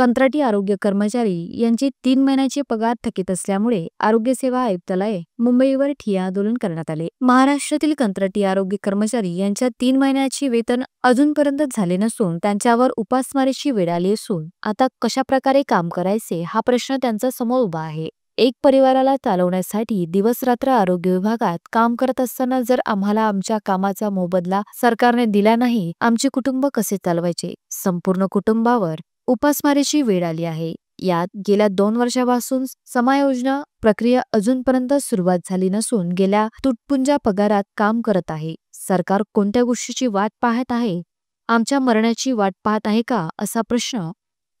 कंत्राटी आरोग्य कर्मचारी यांची 3 महिन्याची पगार थकीत असल्यामुळे आरोग्य सेवा आयुक्तालय मुंबईवर ठिय्या आंदोलन करण्यात आले। महाराष्ट्रातील कंत्राटी आरोग्य कर्मचारी यांच्या 3 महिन्याची वेतन अजूनपर्यंत झाले नसून त्यांच्यावर उपासमारीची वेळ आली असून आता कशा प्रकारे काम करायचे हा प्रश्न त्यांच्या समोर उभा आहे। एक परिवाराला चालवण्यासाठी दिवस-रात्र आरोग्य विभागात काम करत असताना जर आम्हाला आमच्या कामाचा मोबदला सरकारने दिला नाही, आमचे कुटुंब कसे चालवायचे? संपूर्ण कुटुंबावर उपासमारीची वेळ आली आहे। यात गेल्या 2 वर्षांपासून समायोजन प्रक्रिया अजूनपर्यंत सुरुवात झाली नसून गेल्या तुटपुंजा पगारात काम करत आहे। सरकार कोणत्या गोष्टीची वाट पाहत आहे? आमच्या मरणाची वाट पाहत आहे का? असा प्रश्न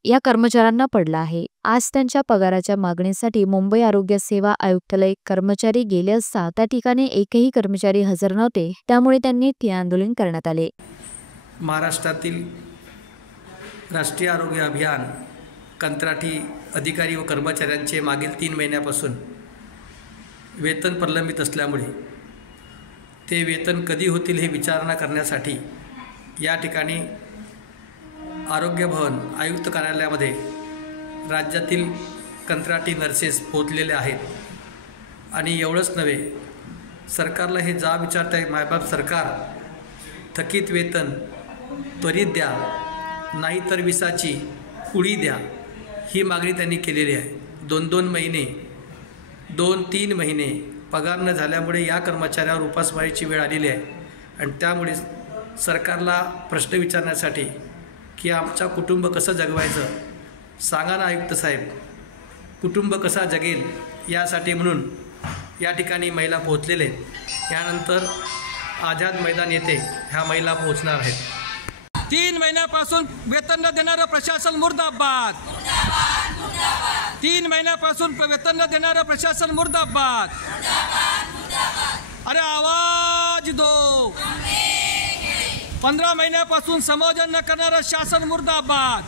या कर्मचाऱ्यांना पडला आहे। आज त्यांच्या पगाराच्या मागणीसाठी मुंबई आरोग्य सेवा आयुक्तालय कर्मचारी गेले असता त्या ठिकाणी एकही कर्मचारी हजर नव्हते, त्यामुळे त्यांनी ठिय्या आंदोलन करण्यात आले। महाराष्ट्रातील राष्ट्रीय आरोग्य अभियान कंत्राटी अधिकारी व कर्मचाऱ्यांचे मागील 3 महिन्यापासून वेतन प्रलंबित असल्यामुळे ते वेतन कधी होतील हे विचारणा करण्यासाठी या ठिकाणी आरोग्य भवन आयुक्त कार्यालयामध्ये राज्यातील कंत्राटी नर्सेस पोहोचलेले आहेत। आणि एवढंच नव्हे, सरकारला हे जाब विचारता आहे, मायबाप सरकार थकीत वेतन त्वरित द्या, नाहीतर विसाची पुडी द्या, ही मागणी त्यांनी केलेली आहे। 2-2 महिने 2-3 महिने पगार न झाल्यामुळे या कर्मचाऱ्यावर उपासमारीची वेळ आलेली आहे। आणि त्यामुळे सरकारला प्रश्न विचारण्यासाठी की आमचा कुटुंब कसं जगवायचं सांगा ना आयुक्त साहेब, कुटुंब कसा जगेल यासाठी म्हणून या ठिकाणी महिला पोहोचलेले आहेत। यानंतर आझाद मैदान येथे ह्या महिला पोहोचणार आहेत। 3 महिन्यापासून वेतन न देणारं प्रशासन मुर्दाबाद, 3 महिन्यापासून वेतन न देणारं प्रशासन मुर्दाबाद। अरे आवाज दो। 15 महिन्यापासून समायोजन न करणारं शासन मुर्दाबाद,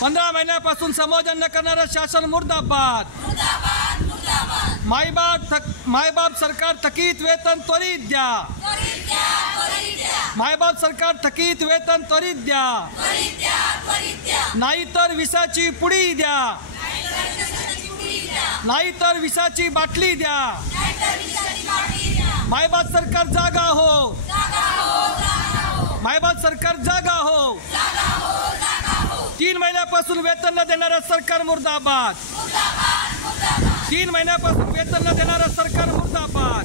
15 महिन्यापासून समायोजन न करणारं शासन मुर्दाबाद। मायबाप सरकार थकीत वेतन त्वरित द्या, मायबाप सरकार थकीत वेतन त्वरित द्या, नाहीतर विसाची पुडी द्या, नाहीतर विसाची बाटली द्या। मायबाप सरकार जागा हो, मायबाप सरकार जागा हो। 3 महिन्यापासून वेतन न देणारं सरकार मुर्दाबाद, 3 महिन्यापासून वेतन न देणारं सरकार मुर्दाबाद।